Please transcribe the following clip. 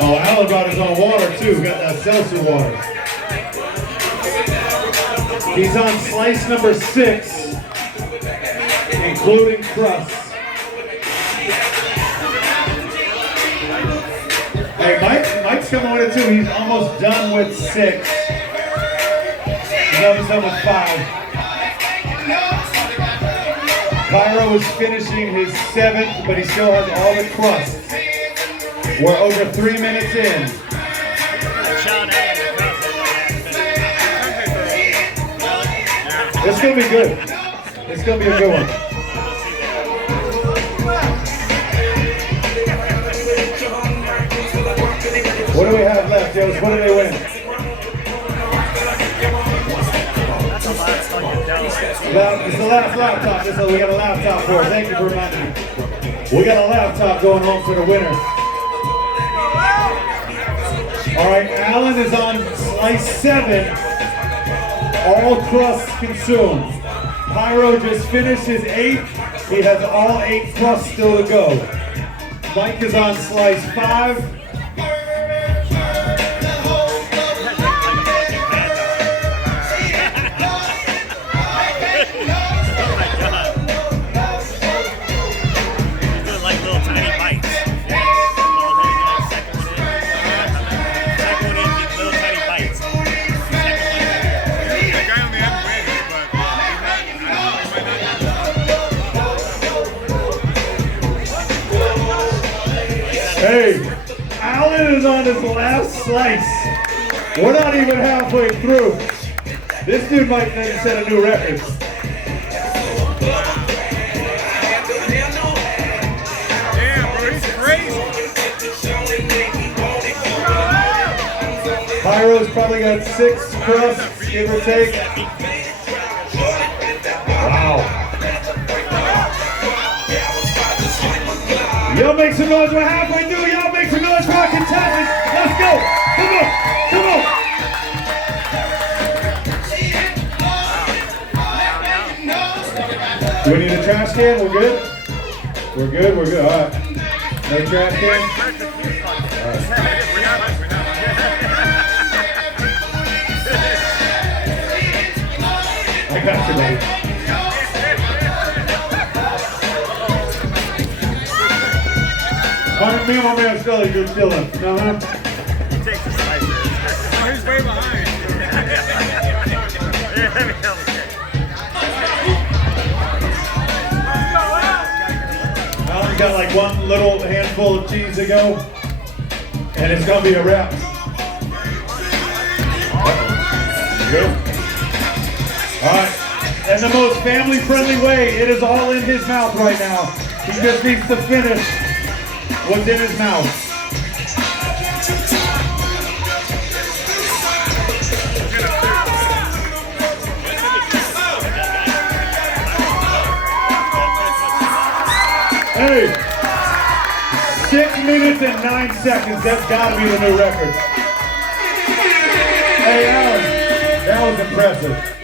Oh, Alan brought his own water too. Got that seltzer water. He's on slice number 6, including crust. Hey, Mike's coming with it too. He's almost done with 6. He's almost done with 5. Cairo is finishing his 7th, but he still has all the crust. We're over 3 minutes in. It's gonna be good. It's gonna be a good one. What do we have left, Joes? What do they win? It's the last laptop. We got a laptop for it. Thank you for reminding me. We got a laptop going home for the winner. All right, Alan is on slice 7. All crust consumed. Pyro just finished his 8th. He has all 8 crusts still to go. Mike is on slice 5. Hey, Alan is on his last slice. We're not even halfway through. This dude might set a new record. Damn, bro, he's crazy. Pyro's probably got 6 crusts, give or take. Wow. Y'all make some noise. We're halfway through. Y'all make some noise. Rock and challenge. Let's go. Come on. Come on. Do we need a trash can? We're good? We're good? We're good. All right. No trash can? All right. I got you, baby. Me and my man Scully, you're chilling. He takes the slices. He's way behind. Alan's got like one little handful of cheese to go, and it's gonna be a wrap. Good. All right. In the most family-friendly way, it is all in his mouth right now. He just needs to finish what's in his mouth. Hey, 6 minutes and 9 seconds. That's got to be the new record. Hey, Alan, that was impressive.